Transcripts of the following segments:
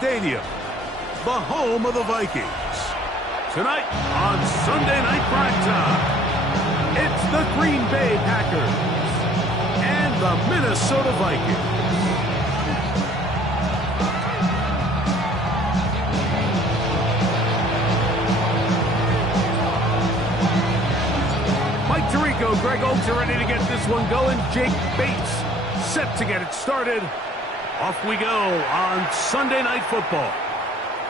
Stadium, the home of the Vikings. Tonight on Sunday Night Primetime, it's the Green Bay Packers and the Minnesota Vikings. Mike Tirico, Greg Oates are ready to get this one going. Jake Bates set to get it started. Off we go on Sunday Night Football.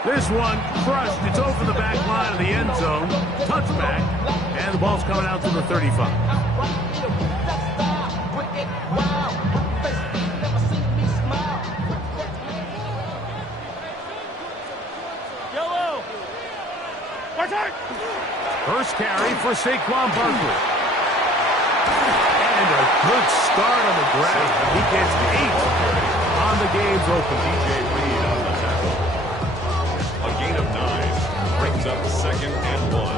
This one crushed. It's over the back line of the end zone. Touchback. And the ball's coming out to the 35. Yellow. First carry for Saquon Barkley. And a good start on the ground. He gets 8 on the game's open. DJ Reed on the tackle. A gain of 9 brings up 2nd and 1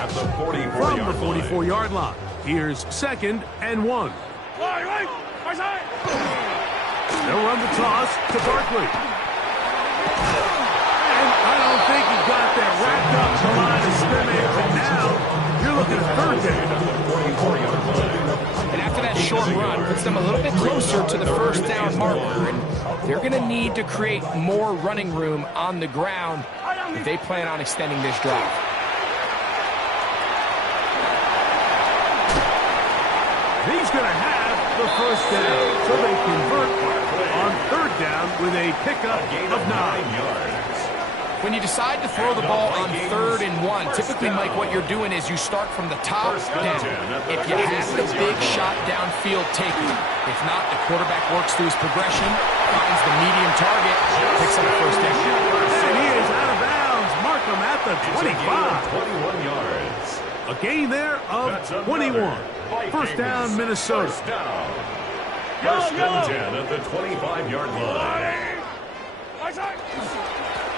at the 44-yard line. From the 44-yard line, here's 2nd and 1. They'll run the toss to Barkley. And I don't think he got that wrapped up to the line of scrimmage. And now you're looking at 3rd down. And after that short run, puts them a little bit closer to the 1st down marker. And they're going to need to create more running room on the ground if they plan on extending this drive. He's going to have the 1st down. So they convert on 3rd down with a pickup of 9 yards. When you decide to throw the ball on 3rd and 1, typically, Mike, what you're doing is you start from the top down. If you have the big shot downfield, take it. If not, the quarterback works through his progression, finds the medium target, picks up a 1st down. And he is out of bounds. Mark him at the 25. 21 yards. A gain there of 21. 1st down, Minnesota. First and 10 at the 25-yard line.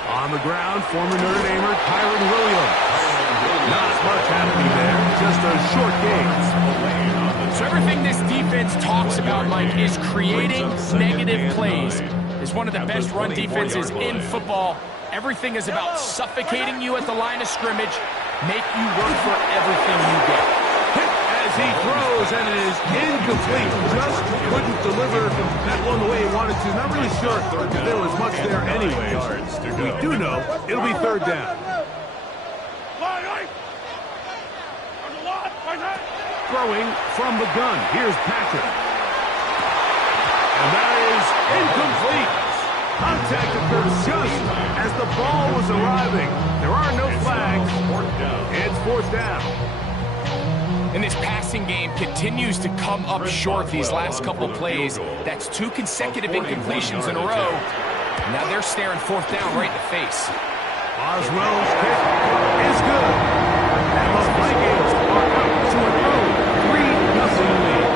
On the ground, former Notre Damer Kyren Williams. Not much happening there, just a short gain. So everything this defense talks about, Mike, is creating negative plays. It's one of the best run defenses in football. Everything is about suffocating you at the line of scrimmage, make you work for everything you get. Hit as he throws, and it is incomplete. Just couldn't deliver that one the way he wanted to. Not really sure if there was much there anyways. We do know it'll be 3rd down. Throwing from the gun. Here's Patrick. And that is incomplete. Contact occurs just as the ball was arriving. There are no flags. It's 4th down. And this passing game continues to come up short these last couple plays. That's 2 consecutive incompletions in a row. Now they're staring 4th down right in the face. Boswell's kick is good. And the Vikings are up to an early 3-0 lead.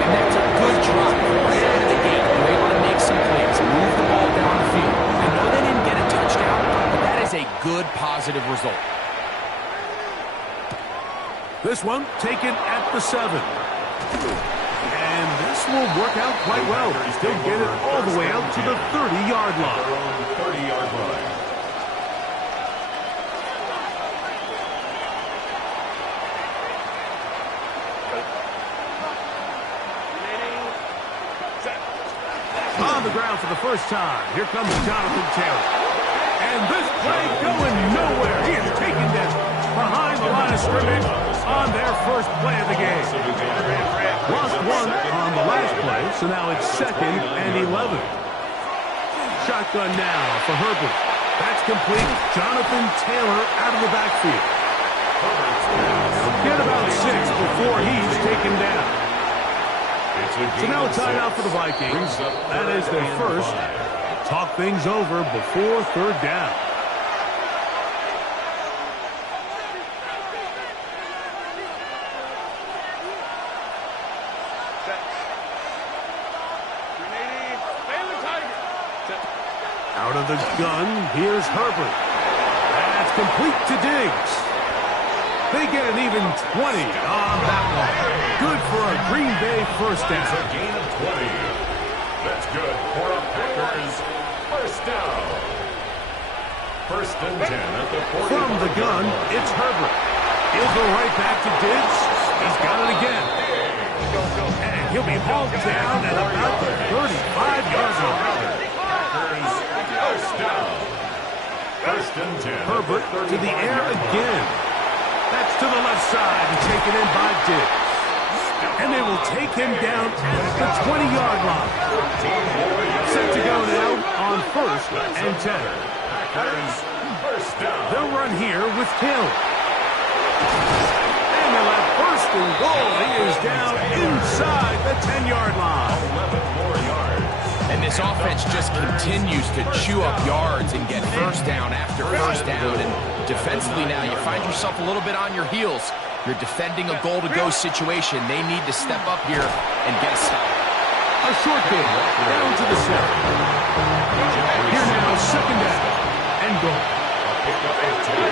And that's a good drop right out of the gate. They're able to make some plays, move the ball down the field. I know they didn't get a touchdown, but that is a good positive result. This one taken at the 7. And this will work out quite well. They'll get it all the way out to the 30-yard line. 30-yard line. On the ground for the first time. Here comes Jonathan Taylor. And this play going nowhere. He is taken down behind the line of scrimmage on their first play of the game. Lost 1 on the last play, so now it's 2nd and 11. Shotgun now for Herbert. That's complete. Jonathan Taylor out of the backfield. Get about 6 before he's taken down. So now a timeout for the Vikings. That is their first. Talk things over before 3rd down. Out of the gun, here's Herbert. That's complete to Diggs. They get an even 20 on that one. Good for a Green Bay 1st down. It's a gain of 20. That's good for a Packers First down. First and 10 at the 40. From the gun, it's Herbert. He'll go right back to Diggs. He's got it again. And he'll be hauled down at about the 35-yard line. First down. First and 10. Herbert to the air again. That's to the left side and taken in by Diggs. And they will take him down at the 20-yard line. Set to go now on first and 10. First down. They'll run here with Hill. And they'll have first and goal. He is down inside the 10-yard line. 11 more yards. And this offense just continues to chew up yards and get first down after first down. And defensively now, you find yourself a little bit on your heels. You're defending a goal-to-go situation. They need to step up here and get a stop. A short game down to the center. Here now, second down and goal. A pickup of 10.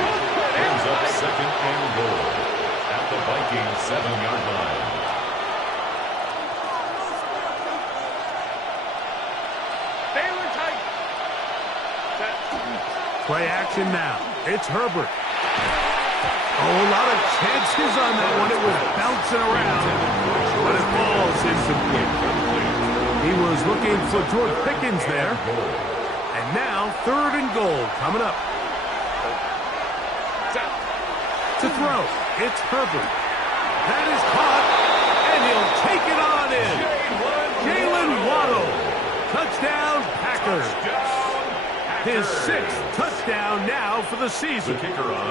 Brings up second and goal at the Vikings 7-yard line. Play action now. It's Herbert. Oh, a lot of chances on that one. It was bouncing around, but it falls incomplete. He was looking for George Pickens there. And now, third and goal coming up. To throw, it's Herbert. That is caught, and he'll take it on in. Jalen Waddle. Touchdown, Packers. His sixth touchdown now for the season.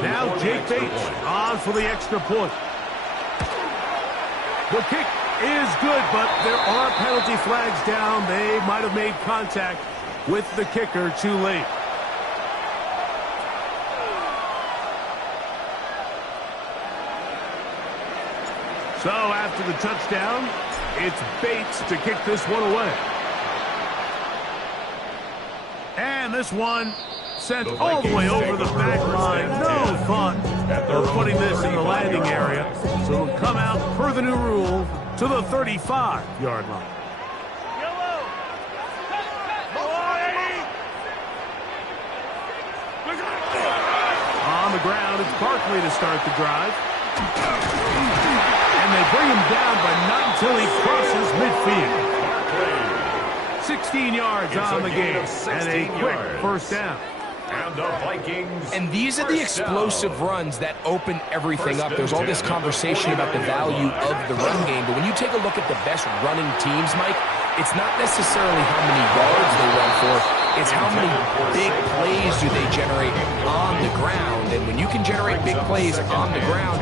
Now Jake Bates on for the extra point. The kick is good, but there are penalty flags down. They might have made contact with the kicker too late. So after the touchdown, it's Bates to kick this one away. And this one sent all the way over the back line. No thought of putting this in the landing area. So it'll come out per the new rule to the 35-yard line. On the ground, it's Barkley to start the drive. And they bring him down, but not until he crosses midfield. 16 yards on the game, and a quick first down. And the Vikings. And these are the explosive runs that open everything up. There's all this conversation about the value of the run game, but when you take a look at the best running teams, Mike, it's not necessarily how many yards they run for, it's how many big plays do they generate on the ground. And when you can generate big plays on the ground,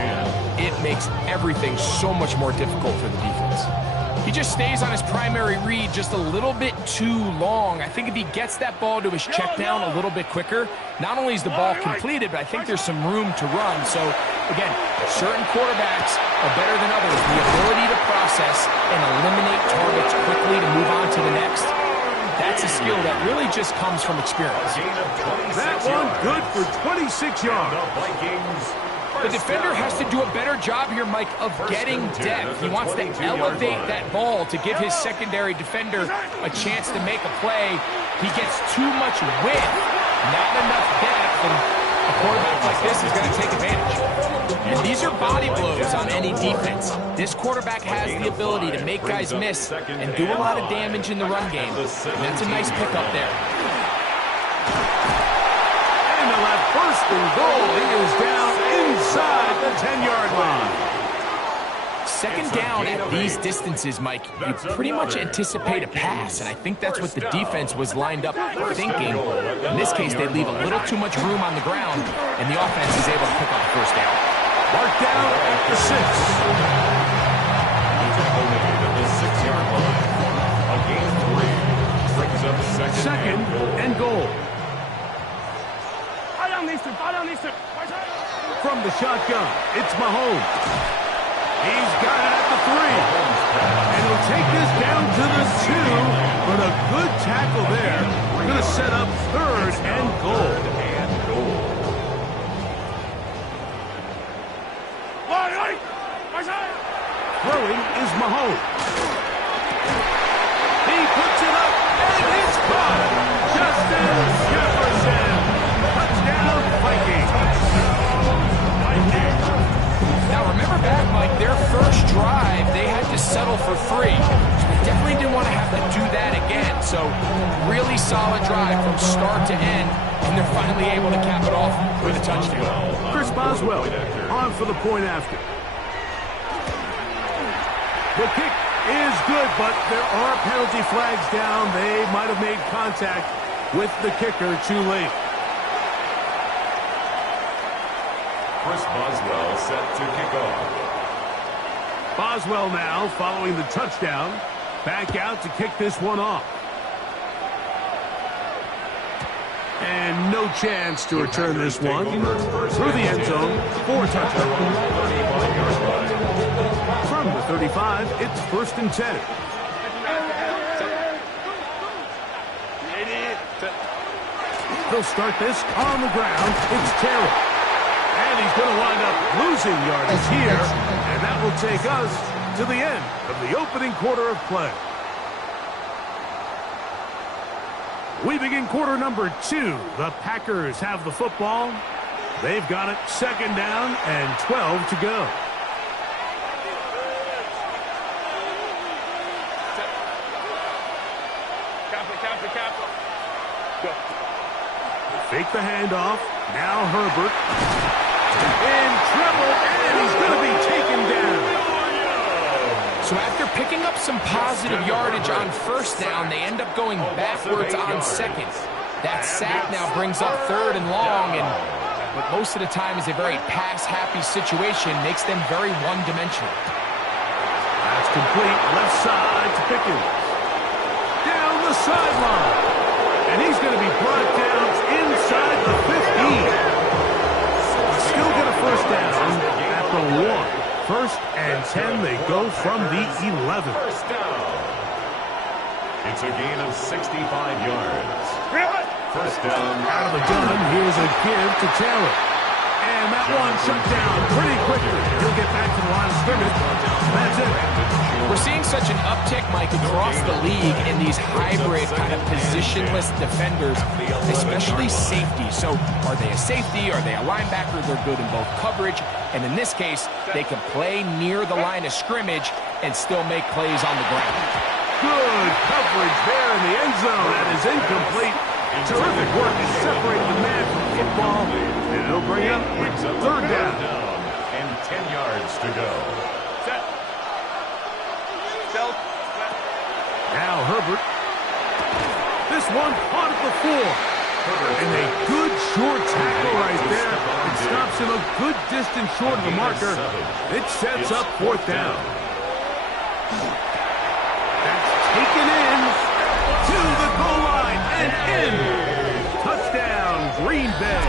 it makes everything so much more difficult for the defense. He just stays on his primary read just a little bit too long. I think if he gets that ball to his check down a little bit quicker, not only is the ball completed, but I think there's some room to run. So, again, certain quarterbacks are better than others. The ability to process and eliminate targets quickly to move on to the next, that's a skill that really just comes from experience. That one good for 26 yards. The defender has to do a better job here, Mike, of getting depth. He wants to elevate that ball to give his secondary defender a chance to make a play. He gets too much width, not enough depth, and a quarterback like this is going to take advantage. And these are body blows on any defense. This quarterback has the ability to make guys miss and do a lot of damage in the run game. And that's a nice pickup there. And they'll have first and goal. He is down inside the 10-yard line. Second down at these distances, Mike, you pretty much anticipate a pass, and I think that's what the defense was lined up thinking. In this case, they leave a little too much room on the ground, and the offense is able to pick up the first down. Mark down at the 6. The 6-yard line. A gain 3. Brings up Second and goal. From the shotgun, it's Mahomes. He's got it at the 3. And he'll take this down to the 2. But a good tackle there. We're going to set up third and goal. Throwing is Mahomes. He puts it up, and it's caught just comeback from start to end, and they're finally able to cap it off with a touchdown. Chris Boswell on for the point after. The kick is good, but there are penalty flags down. They might have made contact with the kicker too late. Chris Boswell set to kick off. Boswell now following the touchdown. Back out to kick this one off. And no chance to return this one through the end zone for touchdown. From the 35, it's 1st and 10. They'll start this on the ground. It's Terrell. And he's going to wind up losing yardage here. And that will take us to the end of the opening quarter of play. We begin quarter number 2. The Packers have the football. They've got it 2nd down and 12 to go. Fake the handoff. Now Herbert. In trouble, and he's going to be taken down. So after picking up some positive yardage on 1st down, they end up going backwards on 2nd. That sack now brings up 3rd and long, and what most of the time is a very pass-happy situation makes them very one-dimensional. That's complete. Left side to Pickens. Down the sideline. And he's going to be brought down inside the 15. Still get a 1st down at the 1. 1st and 10, they go from the 11. First down. It's a gain of 65 yards. 1st down. Out of the gun, here's a give to Taylor. And that one shut down pretty quickly. He'll get back to the line of scrimmage. That's it. We're seeing such an uptick, Mike, across the league in these hybrid kind of positionless defenders, especially safety. So are they a safety? Are they a linebacker? They're good in both coverage. And in this case, they can play near the line of scrimmage and still make plays on the ground. Good coverage there in the end zone. That is incomplete. Terrific work to separate the man from football. And it'll bring up 3rd down. And 10 yards to go. Now Herbert. This one caught at the 4. And a good short tackle right there. It stops him a good distance short of the marker. It sets up 4th down. That's taken in to the goal line and in. Touchdown, Green Bay.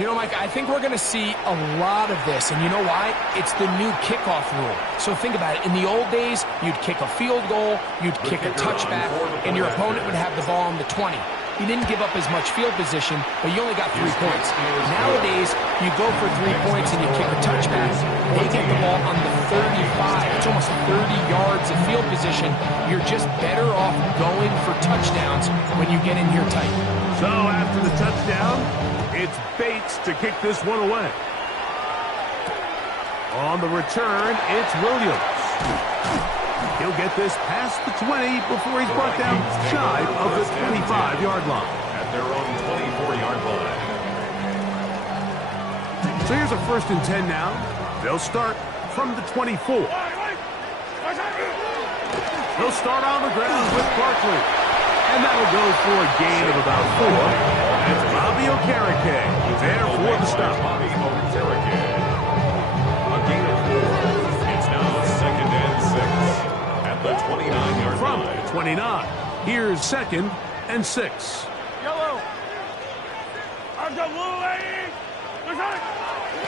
You know, Mike, I think we're going to see a lot of this, and you know why? It's the new kickoff rule. So think about it. In the old days, you'd kick a field goal, you'd kick a touchback, and your opponent would have the ball on the 20. You didn't give up as much field position, but you only got 3 points. Nowadays, you go for 3 points and you kick a touchback. They get the ball on the 35. It's almost 30 yards of field position. You're just better off going for touchdowns when you get in here tight. So after the touchdown, it's Bates to kick this one away. On the return, it's Williams. He'll get this past the 20 before he's brought down shy of the 25-yard line. At their own 24-yard line. So here's a 1st and 10 now. They'll start from the 24. They'll start on the ground with Barkley. And that'll go for a gain of about 4. It's Bobby Okereke there for the stop. Bobby Okereke. A gain of 4. It's now 2nd and 6. At the 29-yard From line. the 29. Here's 2nd and 6. Yellow. I've got blue lady.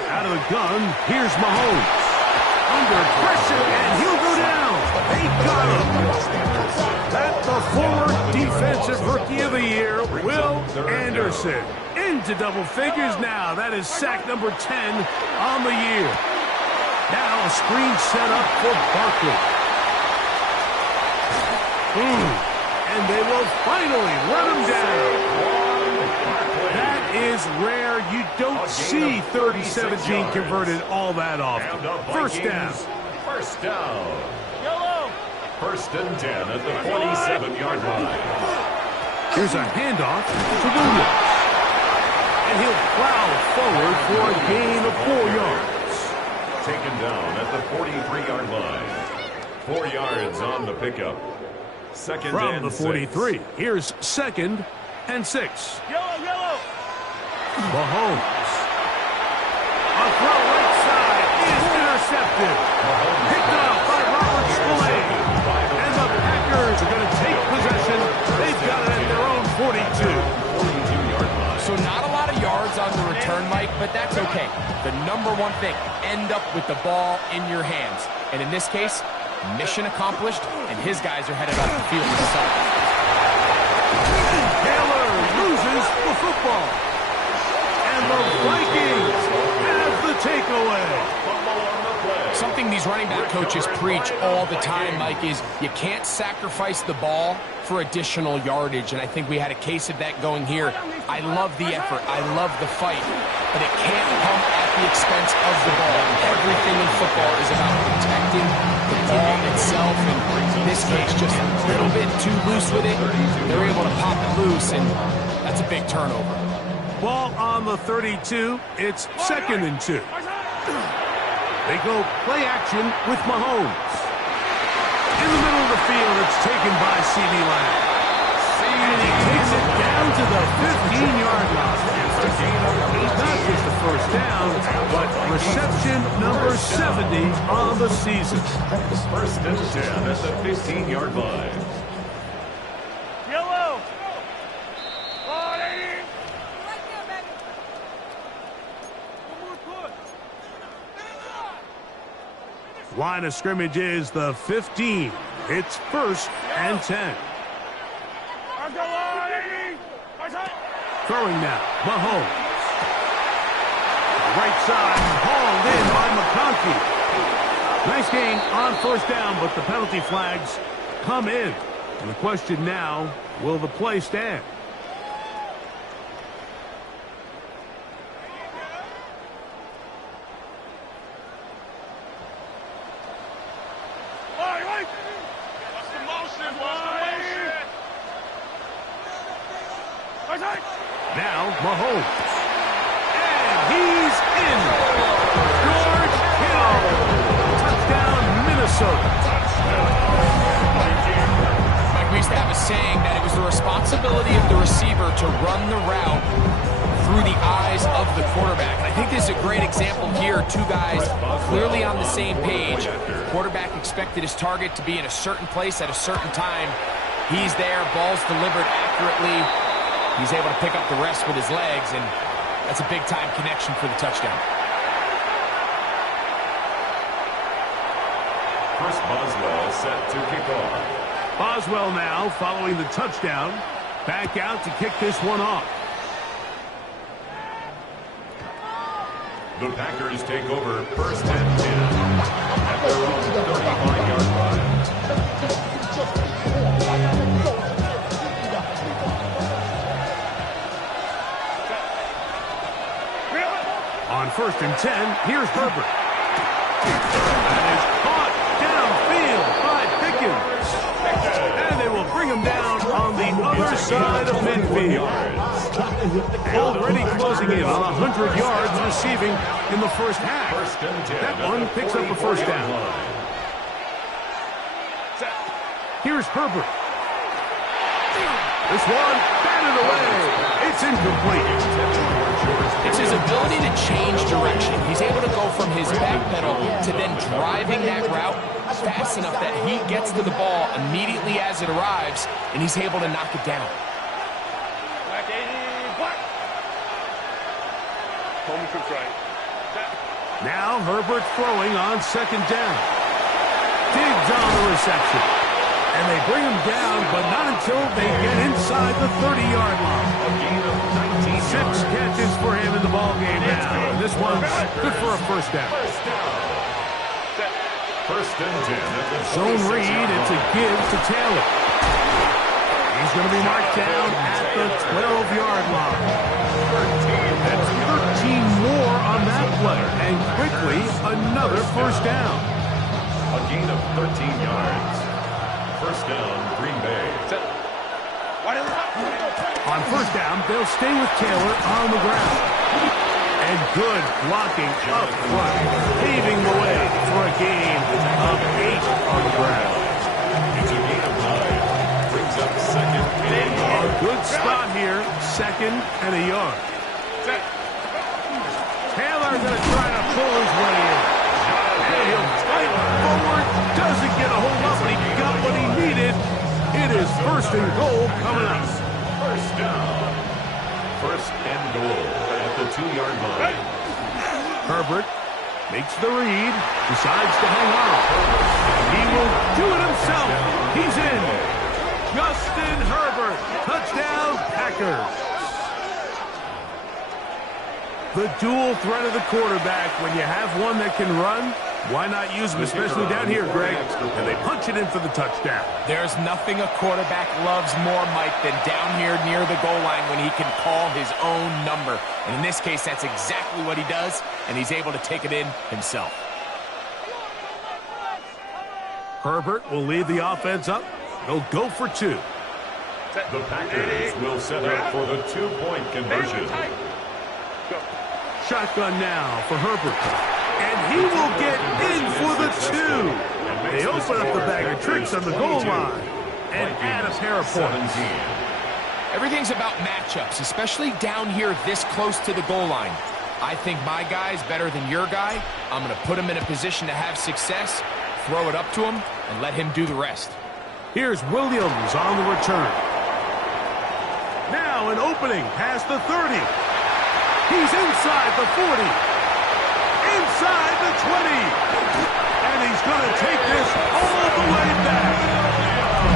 Out of the gun, here's Mahomes. Under pressure, and he'll go down. They got him. That's the former Defensive Rookie of the Year, Will Anderson. Into double figures now. That is sack number 10 on the year. Now a screen set up for Barkley. And they will finally run him down. That is rare. You don't see 30-17 converted all that often. 1st down. 1st down. Yellow. First and 10 at the 47-yard line. Here's a handoff to Williams. And he'll plow forward for a gain of 4 yards. Taken down at the 43-yard line. 4 yards on the pickup. Second from and the 43. 6. Here's 2nd and 6. Yellow. Mahomes. A throw right side is intercepted. Picked up by Robert Spillane. And the Packers are going to take possession. They've got it at their own 42. 42-yard line. So not a lot of yards on the return, Mike, but that's okay. The number one thing, end up with the ball in your hands. And in this case, mission accomplished, and his guys are headed off the field to start. Taylor loses the football. And the Vikings have the takeaway. Something these running back coaches preach all the time, Mike, is you can't sacrifice the ball for additional yardage, and I think we had a case of that going here. I love the effort. I love the fight, but it can't come at the expense of the ball. Everything in football is about protecting the ball itself, and in this case, just a little bit too loose with it. They're able to pop it loose, and that's a big turnover. Ball on the 32. It's 2nd and 2. They go play action with Mahomes. In the middle of the field, it's taken by C.D. Lamb. And he takes it down to the 15-yard line. Not just the first down, but reception number 70 on the season. First and 10 at the 15-yard line. Yellow. Line of scrimmage is the 15. It's 1st and 10. Throwing now, Mahomes. Right side, hauled in by McConkey. Nice gain on 1st down, but the penalty flags come in. And the question now, will the play stand? Now, Mahomes. And he's in. George Kittle. Touchdown, Minnesota. Mike, we used to have a saying that it was the responsibility of the receiver to run the route through the eyes of the quarterback. And I think this is a great example here. Two guys clearly on the same page. Quarterback expected his target to be in a certain place at a certain time. He's there, ball's delivered accurately. He's able to pick up the rest with his legs, and that's a big-time connection for the touchdown. Chris Boswell set to kick off. Boswell now following the touchdown. Back out to kick this one off. The Packers take over 1st and 10 at their own 35-yard line. On 1st and 10, here's Herbert. That is caught downfield by Pickens. And they will bring him down on the other side of midfield. Already closing in on 100 yards receiving in the first half. That one picks up a 1st down. Here's Herbert. This one batted away. It's incomplete. It's his ability to change direction. He's able to go from his back pedal to then driving that route fast enough that he gets to the ball immediately as it arrives, and he's able to knock it down. Now Herbert throwing on 2nd down. Diggs on the reception. And they bring him down, but not until they get inside the 30-yard line. A gain of 19 6 yards. catches for him in the ballgame now. And this one's good for a 1st down. First and 10 at the Zone 26-yard read, it's a line. give to Taylor. He's going to be marked down at the 12-yard line. That's 13 more on that play. And quickly, another 1st down. A gain of 13 yards. First down, Green Bay. On first down, they'll stay with Taylor on the ground. And good blocking up front, paving the way for a gain of 8 on the ground. It's a gain of 9. Brings up second and a yard. A good spot here, second and a yard. Taylor going to try to pull his way in. And he'll fight forward, doesn't get a hold up, but he got what he needed. It is first and goal coming up. First down. First and goal at the 2-yard line. Herbert makes the read, decides to hang on. He will do it himself. He's in. Justin Herbert, touchdown Packers. The dual threat of the quarterback. When you have one that can run, why not use him, especially down here, Greg? And they punch it in for the touchdown. There's nothing a quarterback loves more, Mike, than down here near the goal line when he can call his own number. And in this case, that's exactly what he does, and he's able to take it in himself. Herbert will lead the offense up. They'll go for 2. The Packers will set up for the 2-point conversion. Shotgun now for Herbert. And he will get in for the 2. They open up the bag of tricks on the goal line and add a pair of points. Everything's about matchups, especially down here this close to the goal line. I think my guy's better than your guy. I'm going to put him in a position to have success, throw it up to him, and let him do the rest. Here's Williams on the return. Now an opening past the 30. He's inside the 40. Inside the 20. And he's going to take this all the way back.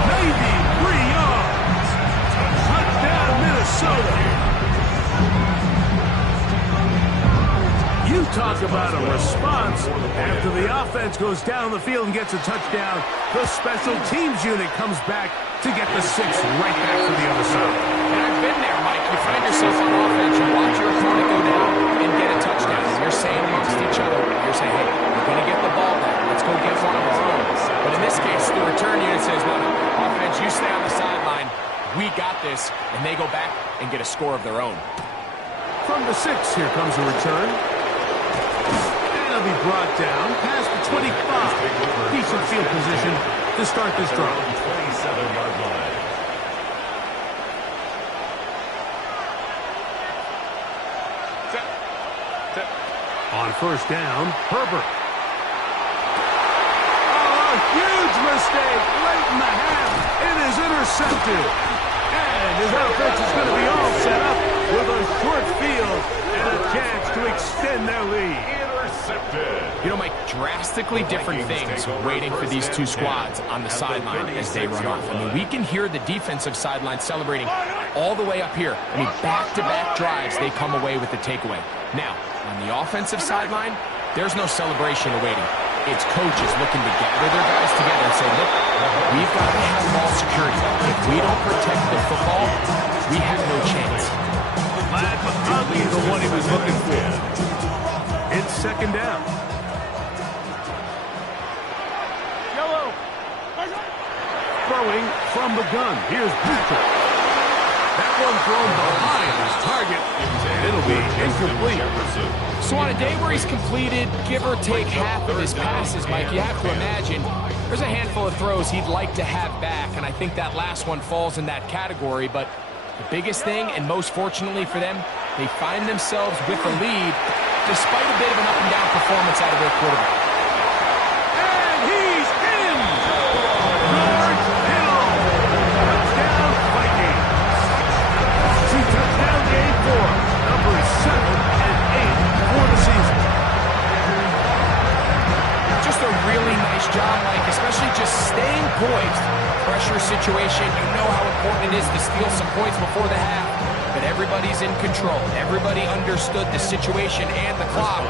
93 yards. Touchdown, Minnesota. You talk about a response. After the offense goes down the field and gets a touchdown, the special teams unit comes back to get the 6 right back from the other side. And I've been there, Mike. You find yourself on offense, you watch your opponent go down and get a touchdown. You're saying amongst each other, you're saying, hey, we're going to get the ball back. Let's go get one of our own. But in this case, the return unit says, no, offense, you stay on the sideline. We got this. And they go back and get a score of their own. From the 6, here comes a return. He'll be brought down past the 25. Decent field position to start this drive. 27-yard line. On first down, Herbert. Oh, a huge mistake late in the half. It is intercepted. And his offense is going to be all set up with a short field and a chance to extend their lead. You know, Mike, drastically different things waiting for these two squads on the sideline as they run off. I mean, we can hear the defensive sideline celebrating all the way up here. I mean, back-to-back drives, they come away with the takeaway. Now, on the offensive sideline, there's no celebration awaiting. It's coaches looking to gather their guys together and say, look, we've got to have ball security. If we don't protect the football, we have no chance. Glad McConkey is the one he was looking for. It's second down. Yellow. Throwing from the gun. Here's Butcher. That one thrown behind his target, and it'll be incomplete. So on a day where he's completed, give or take half of his passes, Mike, you have to imagine there's a handful of throws he'd like to have back, and I think that last one falls in that category. But the biggest thing, and most fortunately for them, they find themselves with a lead despite a bit of an up-and-down performance out of their quarterback. And he's in! George Hill! Touchdown, Vikings! Two-touchdown game for numbers 7 and 8 for the season. Just a really nice job, Mike, especially just staying poised. Pressure situation, you know how important it is to steal some points before the half. But everybody's in control. Everybody understood the situation and the clock.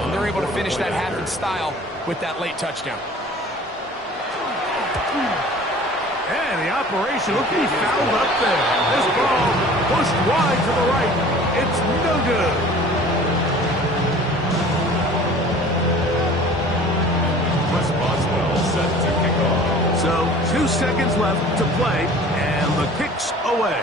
And they're able to finish that half in style with that late touchdown. And the operation will be fouled up there. This ball pushed wide to the right. It's no good. Wes Boswell set to kick off. So 2 seconds left to play, and the kick's away.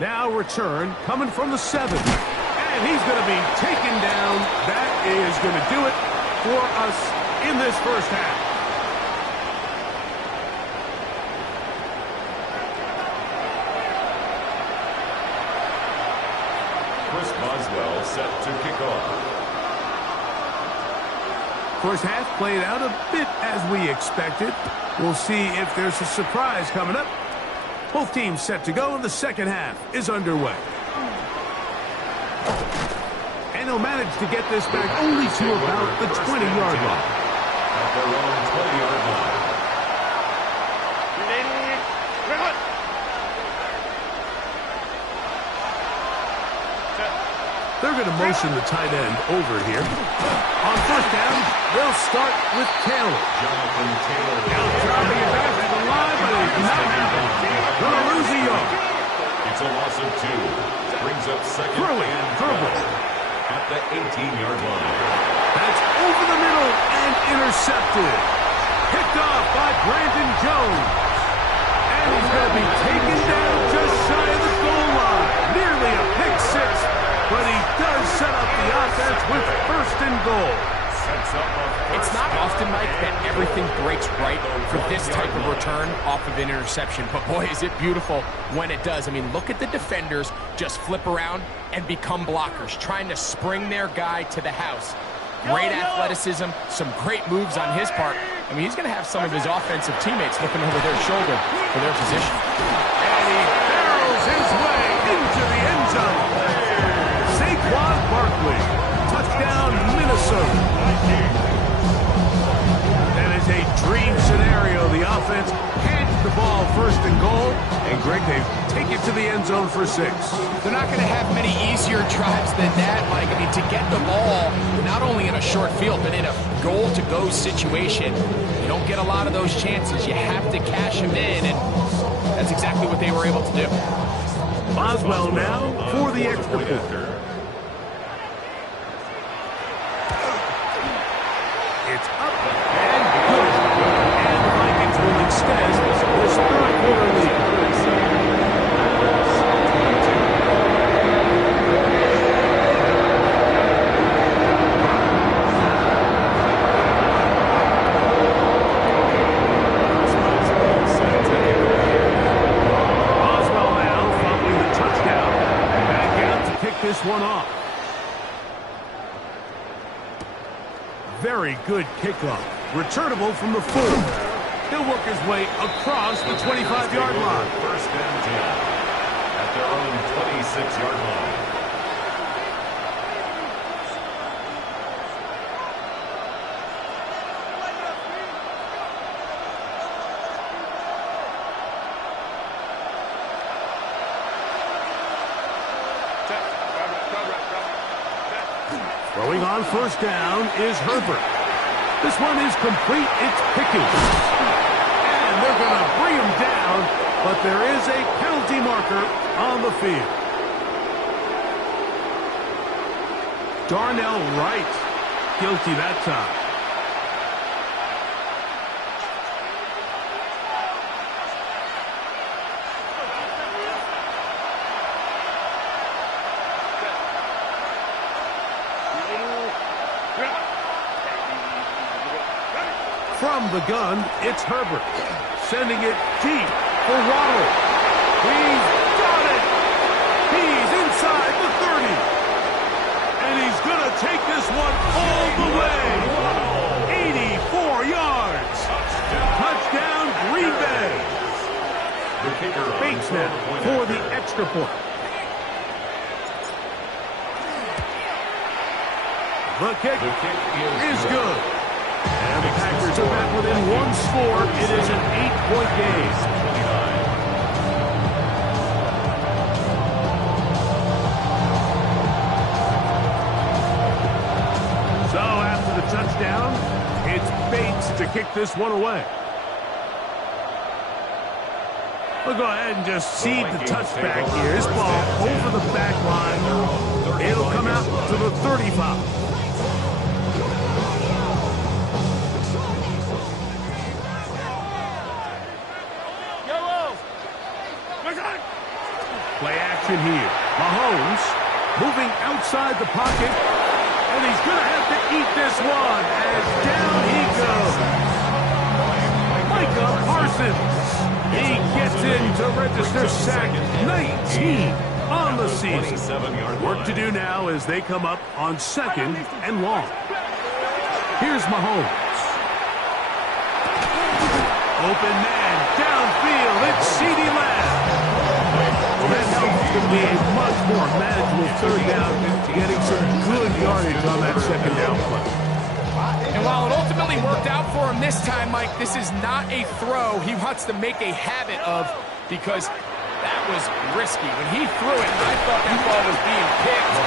Now return coming from the 7. And he's going to be taken down. That is going to do it for us in this first half. Chris Boswell set to kick off. First half played out a bit as we expected. We'll see if there's a surprise coming up. Both teams set to go, and the second half is underway. And he'll manage to get this back only to about the 20-yard line. At their own 20-yard line. They're going to motion the tight end over here. On first down, they'll start with Taylor. Jonathan Taylor. Now dropping it back to the line, but it's not happening. Going to lose a yard. It's a loss of 2. Brings up second Curly, and Curly. 12 at the 18-yard line. That's over the middle and intercepted. Picked off by Brandon Jones. And he's going to be taken down just shy of the goal line. Nearly a pick six, but he does set up the offense with first and goal. It's not often, Mike, that everything breaks right for this type of return off of an interception. But, boy, is it beautiful when it does. I mean, look at the defenders just flip around and become blockers, trying to spring their guy to the house. Great athleticism, some great moves on his part. I mean, he's going to have some of his offensive teammates looking over their shoulder for their position. And he barrels his way into the end zone. Saquon Barkley, touchdown, Minnesota. That is a dream scenario. The offense hands the ball first and goal, and Greg, they take it to the end zone for 6. They're not going to have many easier drives than that, Mike. I mean, to get the ball, not only in a short field, but in a goal-to-go situation, you don't get a lot of those chances. You have to cash them in, and that's exactly what they were able to do. Boswell now for the extra point. It's up and good. And the Vikings will extend this third-quarter lead. Boswell now following the touchdown. Back out to kick this one off. Very good kickoff. Returnable from the 4. He'll work his way across the 25-yard line. First and 10 at their own 26-yard line. Throwing on first down is Herbert. This one is complete. It's Pickens. And they're going to bring him down, but there is a penalty marker on the field. Darnell Wright, guilty that time. From the gun, it's Herbert. Sending it deep for Waddle. He's got it. He's inside the 30. And he's going to take this one all the way. 84 yards. Touchdown, Green Bay. Bates now for the extra point. The kick is good. And the Packers are back within one score. It is an 8-point game. So after the touchdown, it's Bates to kick this one away. We'll go ahead and just seed the touchback here. This ball over the back line. It'll come out to the 35. formation here. Mahomes moving outside the pocket, and he's going to have to eat this one as down he goes. Micah Parsons. He gets in to register sack 19 on the season. Work to do now as they come up on 2nd and long. Here's Mahomes. Open man, downfield, it's CeeDee Lamb. That helps to be a much more manageable 3rd down, getting some good yardage on that 2nd down play. And while it ultimately worked out for him this time, Mike, this is not a throw he wants to make a habit of, because that was risky. When he threw it, I thought that ball was being picked.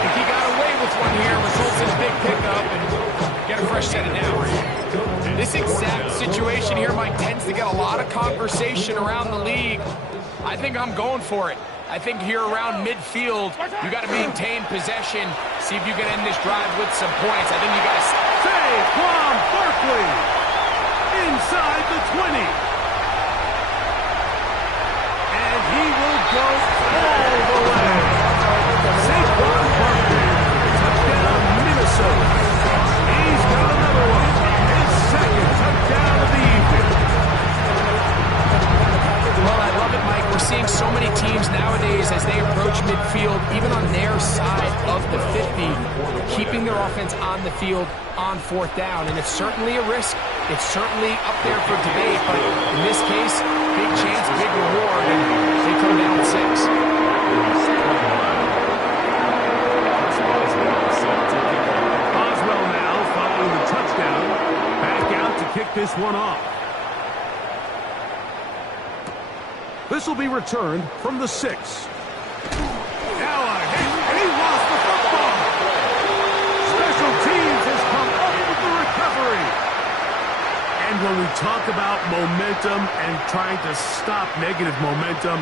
If he got away with one here, results in a big pickup and get a fresh set of downs. This exact situation here, Mike, tends to get a lot of conversation around the league. I think I'm going for it. I think here around midfield, you got to maintain possession, see if you can end this drive with some points. I think you got to... Saquon Barkley inside the 20. And he will go all the way. Saquon Barkley, touchdown Minnesota. He's got another one. His 2nd touchdown of the evening. Well, I love it, Mike. We're seeing so many teams nowadays as they approach midfield, even on their side of the 50, keeping their offense on the field on 4th down. And it's certainly a risk. It's certainly up there for debate. But in this case, big chance, big reward, and they come down 6. Oswell now following the touchdown. Back out to kick this one off. This will be returned from the 6. Now a hit, and he lost the football. Special teams has come up with the recovery. And when we talk about momentum and trying to stop negative momentum,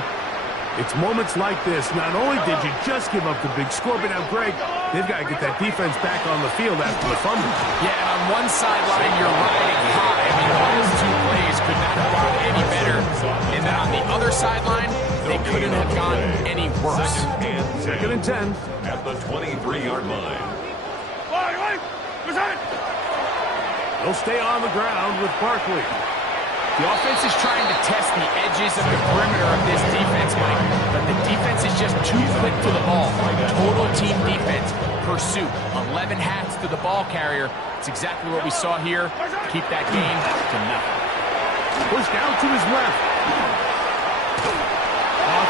it's moments like this. Not only did you just give up the big score, but now, Greg, they've got to get that defense back on the field after the fumble. Yeah, and on one sideline, you're riding high. I mean, those 2 plays could not have gone any better. And then on the other sideline, they couldn't have gone any worse. 2nd and 10. At the 23-yard line. They'll stay on the ground with Barkley. The offense is trying to test the edges of the perimeter of this defense, Mike, but the defense is just too quick to the ball. Total team defense, pursuit, 11 hats to the ball carrier. It's exactly what we saw here. Keep that game to nothing. Pushed out to his left.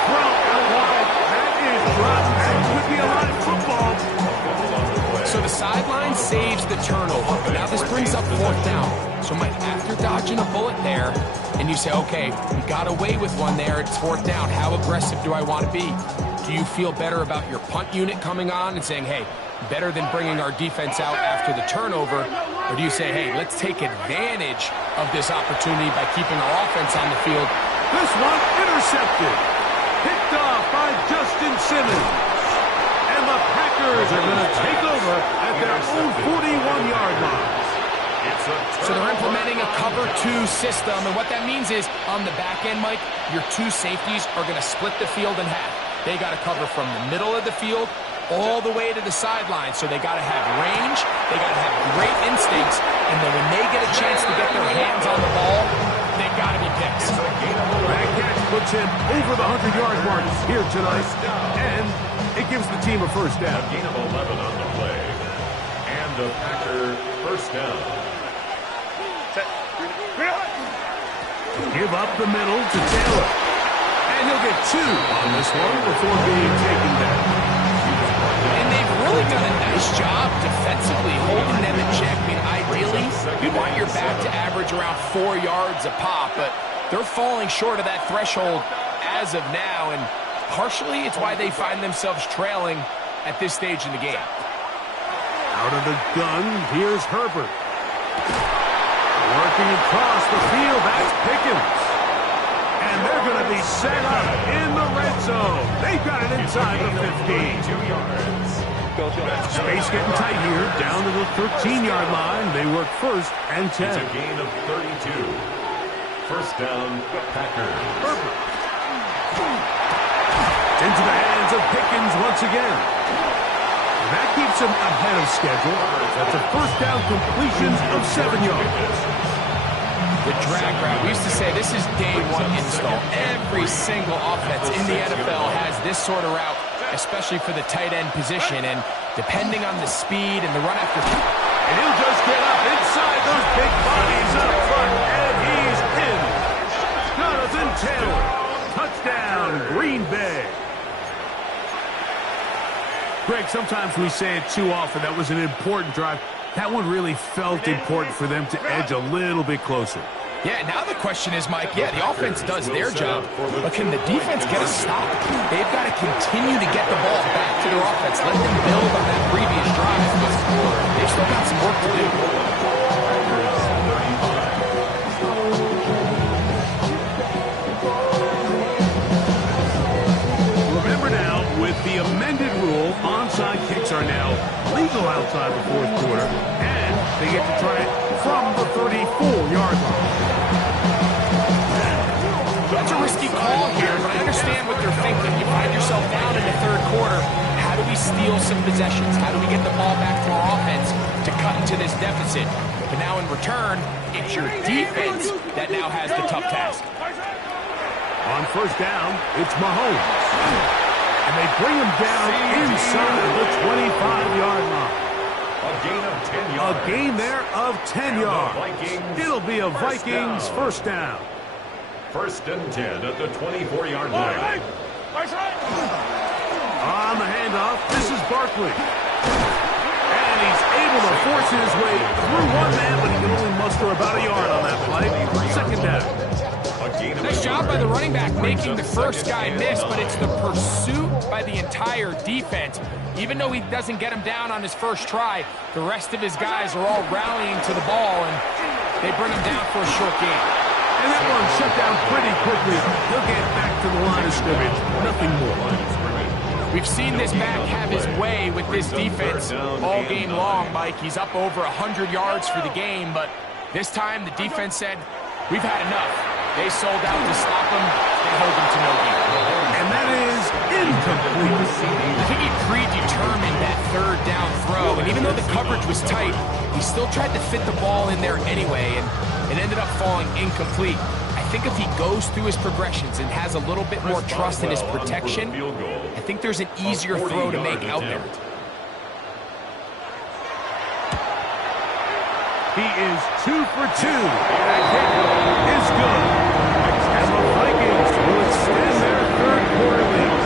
Throw out wide. That is dropped. That could be a live football. So the sideline saves the turnover. Now this brings up 4th down. So Mike, after dodging a bullet there, and you say, okay, we got away with one there, it's 4th down. How aggressive do I want to be? Do you feel better about your punt unit coming on and saying, hey, better than bringing our defense out after the turnover? Or do you say, hey, let's take advantage of this opportunity by keeping our offense on the field? This one intercepted. Picked off by Justin Simmons. And the Packers are going to take over at their own 41-yard line. So they're implementing a cover 2 system, and what that means is on the back end, Mike, your 2 safeties are going to split the field in half. They got to cover from the middle of the field all the way to the sideline, so they got to have range, they got to have great instincts, and then when they get a chance to get their hands on the ball, they got to be picks. That catch puts him over the 100-yard mark here tonight, and it gives the team a 1st down. A gain of 11 on the play, and the Packer 1st down. Give up the middle to Taylor. And he'll get 2 on this one before being taken down. And they've really done a nice job defensively holding them in check. I mean, ideally, you want your back to average around 4 yards a pop, but they're falling short of that threshold as of now, and partially it's why they find themselves trailing at this stage in the game. Out of the gun, here's Herbert. Working across the field, that's Pickens. And they're going to be set up in the red zone. They've got it inside the 15. 2 yards. Space getting tight here, down to the 13-yard line. They work 1st and 10. It's a gain of 32. 1st down, Packers. Herbert. Into the hands of Pickens once again. That keeps him ahead of schedule. That's a first down completion of 7 yards. The drag route. We used to say this is day one install. Every single offense in the NFL has this sort of route, especially for the tight end position. And depending on the speed and the run after... And he'll just get up inside those big bodies up front. And he's in. Jonathan Taylor. Touchdown, Green Bay. Greg, sometimes we say it too often. That was an important drive. That one really felt important for them to edge a little bit closer. Yeah, now the question is, Mike, the offense does their job, but can the defense get a stop? They've got to continue to get the ball back to their offense. Let them build on that previous drive, but they've still got some work to do. Remember now, with the amended rule, onside kicks are now legal outside the fourth quarter, and they get to try it from the 34-yard line. That's a risky call here, but I understand what they're thinking. You find yourself down in the third quarter. How do we steal some possessions? How do we get the ball back to our offense to cut into this deficit? But now in return, it's your defense that now has the tough task. On first down, it's Mahomes. And they bring him down inside the 25-yard line. A gain of 10 yards. A gain there of 10 yards. It'll be a Vikings first down. First and 10 at the 24-yard line. On the handoff, this is Barkley. And he's able to force his way through one man, but he can only muster about a yard on that play. Second down. Nice job by the running back making the first guy miss, but it's the pursuit by the entire defense. Even though he doesn't get him down on his first try, the rest of his guys are all rallying to the ball, and they bring him down for a short gain. And that one shut down pretty quickly. He'll get back to the line of scrimmage. Nothing more. We've seen this back have his way with this defense all game long, Mike. He's up over 100 yards for the game, but this time the defense said, we've had enough. They sold out to stop him and hold him to no gain. And that is incomplete. I think he predetermined that third down throw, and even though the coverage was tight, he still tried to fit the ball in there anyway, and it ended up falling incomplete. I think if he goes through his progressions and has a little bit more trust in his protection, I think there's an easier throw to make out there. He is 2 for 2. That kick is good. And the Vikings will extend their third quarter lead.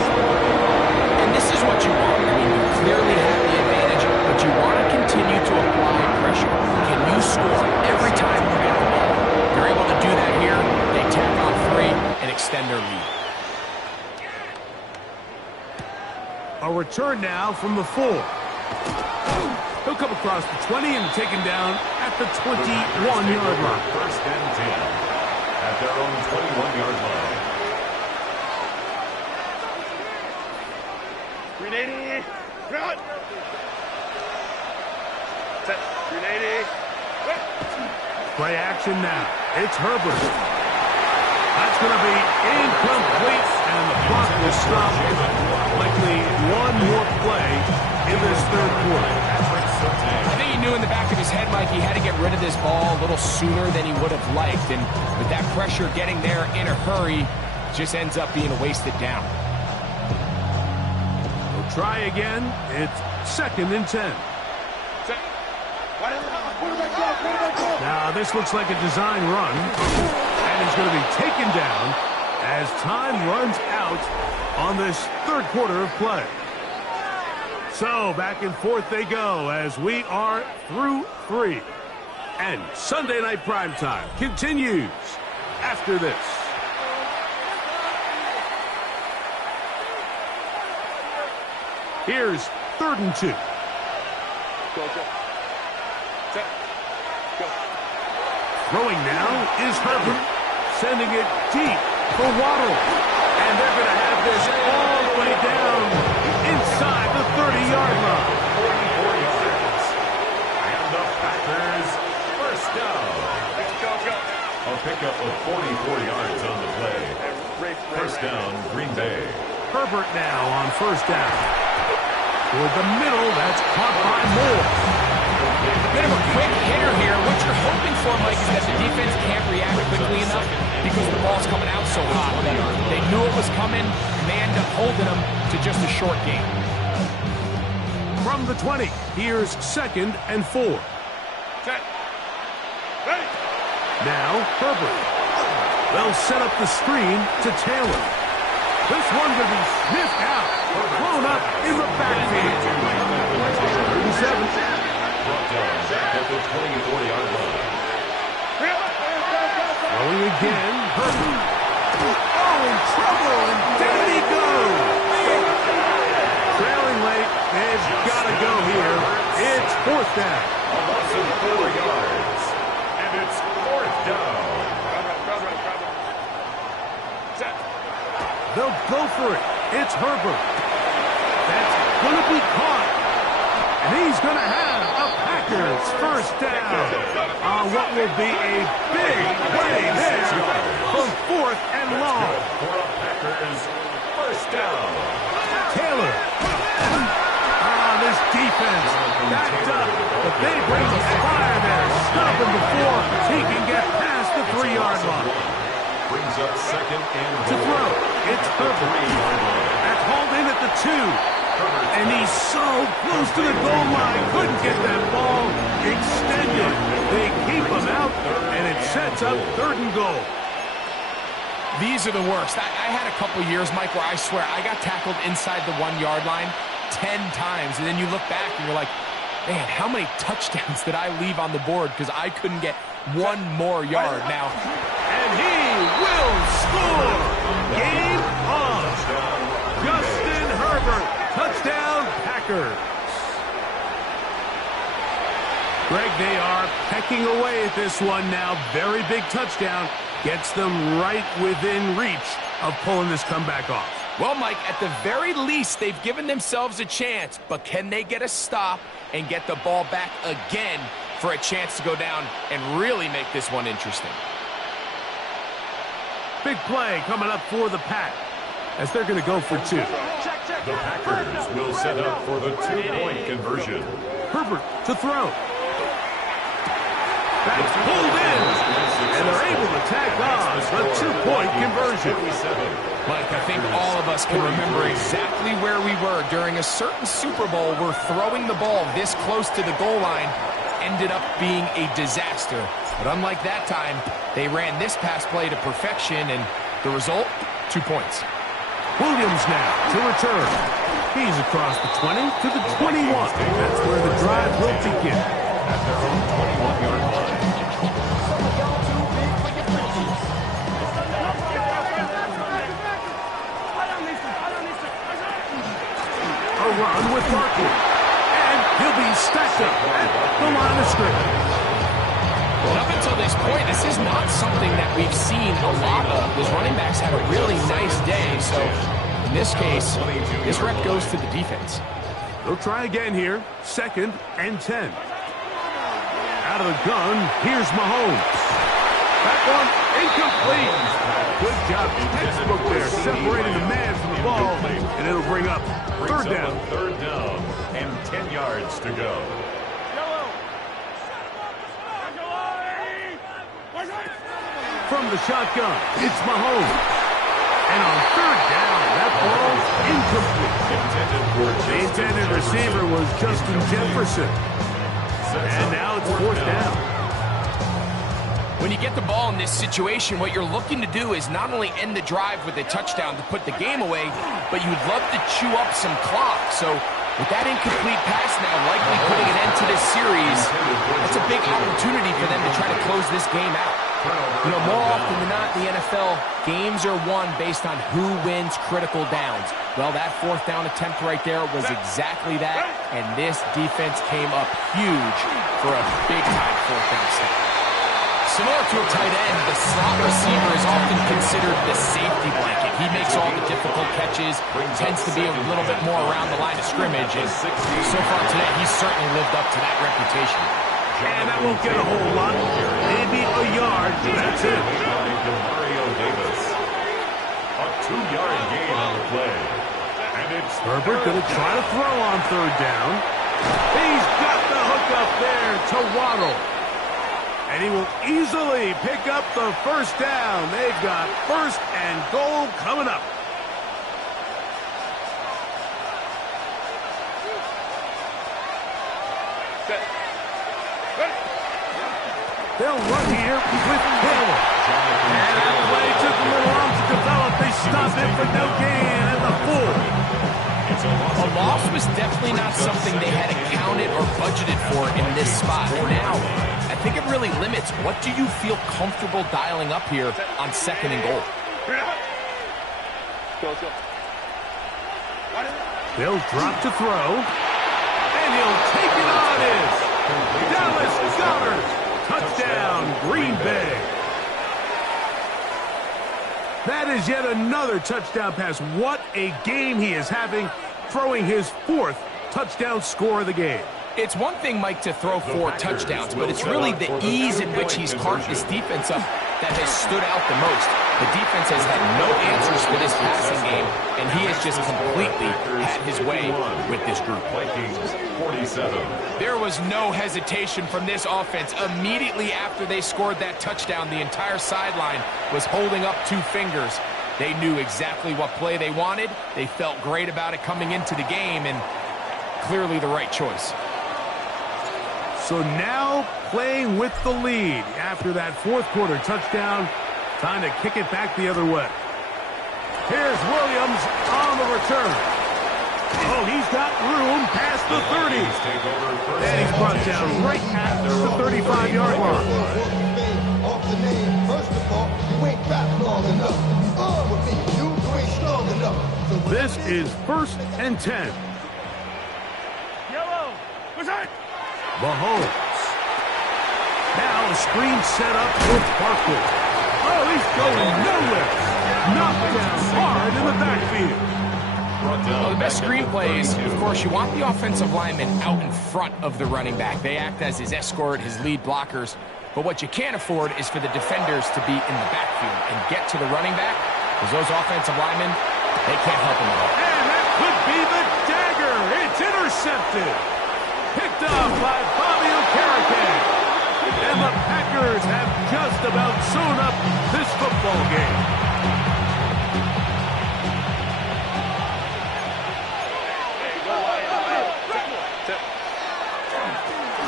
And this is what you want. I mean, you clearly have the advantage, but you want to continue to apply pressure. Can you score every time you get the ball? They're able to do that here. They tack on 3 and extend their lead. A return now from the 4. He'll come across the 20 and taken down at the 21-yard line. First and 10 at their own 21-yard line. 380. Run. Set. 380. Play action now. It's Herbert. That's going to be incomplete, and the clock will stop. Likely one more play in this third quarter. I think he knew in the back of his head, Mike, he had to get rid of this ball a little sooner than he would have liked. And with that pressure getting there in a hurry, just ends up being a wasted down. We'll try again. It's second and 10. Now, this looks like a design run. And he's going to be taken down as time runs out on this third quarter of play. So, back and forth they go as we are through 3. And Sunday Night Primetime continues after this. Here's 3rd and 2. Go. Set. Go. Throwing now is Herbert, sending it deep for Waddle. And they're going to have this all the way down inside the 30-yard line. 44 yards. And the Packers first down. Go. A pickup of 44 yards on the play. First down, Green Bay. Herbert now on first down. Toward the middle, that's caught by Moore. A bit of a quick hitter here. What you're hoping for, Mike, is that the defense can't react quickly enough because the ball's coming out so hot. They knew it was coming, and they end up holding them to just a short game. From the 20, here's 2nd and 4. Set. Ready. Now, Herbert. They'll set up the screen to Taylor. This one will be sniffed out. Thrown up in the backfield. 37. Brought down back at the 20-40-yard line. Throwing again, Herbert. Oh, in trouble, and down he goes. Trailing late, they've got to go here. It's 4th down. A loss of 4 yards. And it's 4th down. Set. They'll go for it. It's Herbert. That's going to be caught. And he's going to have a Packers first down on what will be a big play there from 4th and long. For a Packers first down. Taylor. This defense backed up, but they bring the fire there. Stop him before he can get past the 3-yard line. Brings up 2nd and To 4. throw, it's Herbert. That's hauled in at the 2. And he's so close to the goal line, couldn't get that ball extended. They keep him out, and it sets up 3rd and goal. These are the worst. I had a couple years, Mike, where I swear I got tackled inside the 1-yard line 10 times, and then you look back and you're like, man, how many touchdowns did I leave on the board because I couldn't get one more yard now? And he will score! Game on! Justin Herbert, touchdown Packers! Greg, they are pecking away at this one now. Very big touchdown. Gets them right within reach of pulling this comeback off. Well, Mike, at the very least, they've given themselves a chance, but can they get a stop and get the ball back again for a chance to go down and really make this one interesting? Big play coming up for the Pack as they're going to go for 2. The Packers will set up for the 2-point conversion. Herbert to throw. That's pulled in, and they're able to tack on the 2-point conversion. Mike, I think all of us can remember exactly where we were during a certain Super Bowl where throwing the ball this close to the goal line ended up being a disaster. But unlike that time, they ran this pass play to perfection, and the result, 2 points. Williams now to return. He's across the 20 to the 21. That's where the drive will begin. At their own 21-yard line. A run with Barkley. And he'll be stacked up at the line of scrimmage. Well, up until this point, this is not something that we've seen a lot of. Those running backs had a really nice day, so in this case, this rep goes to the defense. They'll try again here. 2nd and 10. Out of the gun, here's Mahomes. That one incomplete. Good job, textbook there, separating the man from the ball, and it'll bring up 3rd down. 3rd down and 10 yards to go. From the shotgun, it's Mahomes. And on 3rd down, that ball's incomplete. The intended receiver was Justin Jefferson. And now it's 4th down. When you get the ball in this situation, what you're looking to do is not only end the drive with a touchdown to put the game away, but you'd love to chew up some clock. So with that incomplete pass now likely putting an end to this series, that's a big opportunity for them to try to close this game out. You know, more often than not in the NFL, games are won based on who wins critical downs. Well, that 4th down attempt right there was exactly that, and this defense came up huge for a big-time 4th down stop. Similar to a tight end, the slot receiver is often considered the safety blanket. He makes all the difficult catches, tends to be a little bit more around the line of scrimmage, and so far today, he's certainly lived up to that reputation. And that won't get a whole lot. Maybe a yard. That's it. Mario Davis. A 2-yard gain on the play. It's Herbert going to try to throw on third down. He's got the hook up there to Waddle. And he will easily pick up the first down. They've got first and goal coming up. They'll run here with Taylor. And that play took a little long to develop. They stopped it for no gain and the full. A loss was definitely not something they had accounted or budgeted for in this spot. And now, I think it really limits what do you feel comfortable dialing up here on second and goal. They'll drop to throw. And he'll take it on in. Dallas Goedert. Touchdown, Green Bay. That is yet another touchdown pass. What a game he is having, throwing his fourth touchdown score of the game. It's one thing, Mike, to throw 4 touchdowns, but it's really the ease in which he's carved his defense up that has stood out the most. The defense has had no answers for this passing game, and he has just completely had his way with this group. Vikings 47. There was no hesitation from this offense. Immediately after they scored that touchdown, the entire sideline was holding up 2 fingers. They knew exactly what play they wanted. They felt great about it coming into the game, and clearly the right choice. So now playing with the lead after that fourth quarter touchdown. Time to kick it back the other way. Here's Williams on the return. Oh, he's got room past the 30. And he's brought down right at the 35-yard line. This is first and 10. Yellow. What's that? Mahomes. Now a screen set up for Barkley. Oh, he's going nowhere. Knocked down hard in the backfield. Well, the best screenplay is, of course, you want the offensive lineman out in front of the running back. They act as his escort, his lead blockers. But what you can't afford is for the defenders to be in the backfield and get to the running back, because those offensive linemen, they can't help him at all. And that could be the dagger. It's intercepted. Picked up by Bobby Okereke. And the Packers have just about sewn up this football game.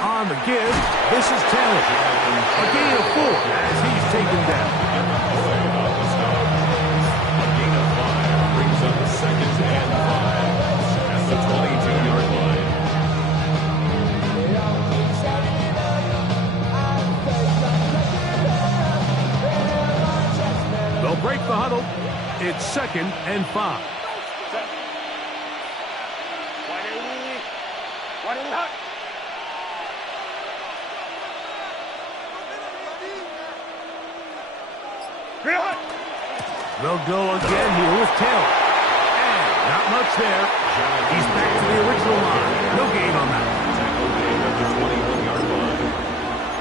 On the give, this is Taylor. A gain of 4 as he's taken down. A gain of 5 brings up the second and 5 at the 22-yard line. They'll break the huddle. It's second and 5. They'll go again here with Taylor. And not much there. He's back to the original line. No gain on that. Tackle gain at the 21-yard line.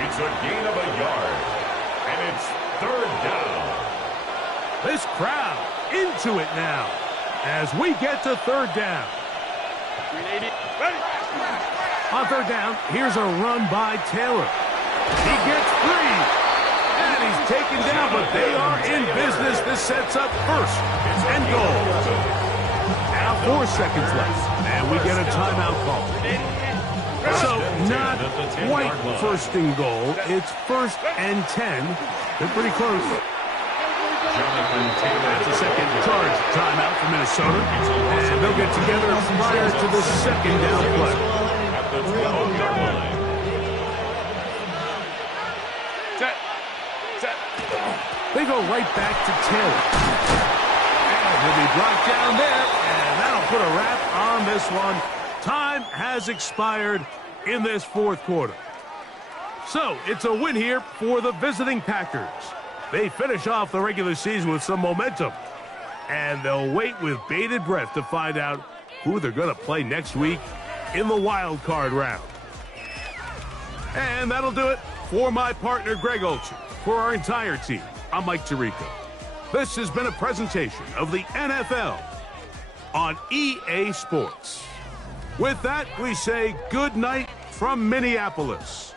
It's a gain of a yard. And it's third down. This crowd into it now as we get to third down. On third down, here's a run by Taylor. He gets 3. And he's taken down, but they are in business. This sets up first and goal. Now 4 seconds left, and we get a timeout call. So not quite first and goal. It's first and 10. They're pretty close. That's a second charge timeout for Minnesota. And they'll get together prior to the second down play. At the 12-yard line. They go right back to Taylor. And he'll be brought down there, and that'll put a wrap on this one. Time has expired in this fourth quarter. So it's a win here for the visiting Packers. They finish off the regular season with some momentum, and they'll wait with bated breath to find out who they're going to play next week in the wild card round. And that'll do it for my partner, Greg Olsen. For our entire team, I'm Mike Tirico. This has been a presentation of the NFL on EA Sports. With that, we say good night from Minneapolis.